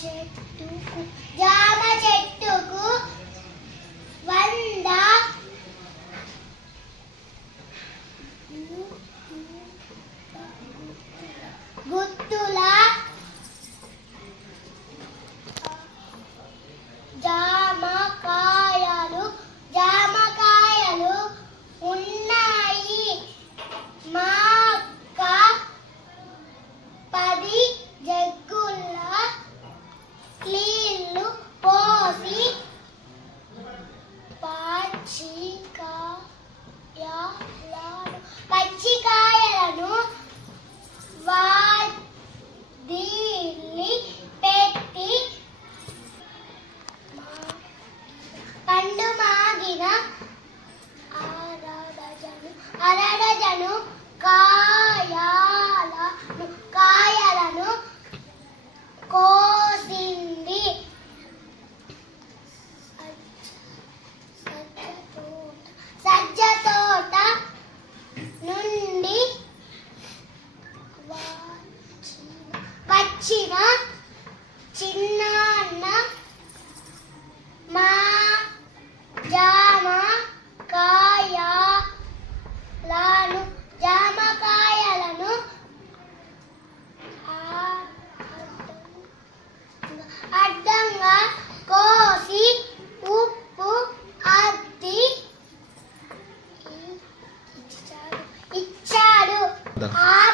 Jack do ఆయన ఆరాధజను ఆరాధజను కాయాలను కాయలను కోసింది. సజ్జ తోట నుండి వచ్చిన చిన్నాన్న మా 的。啊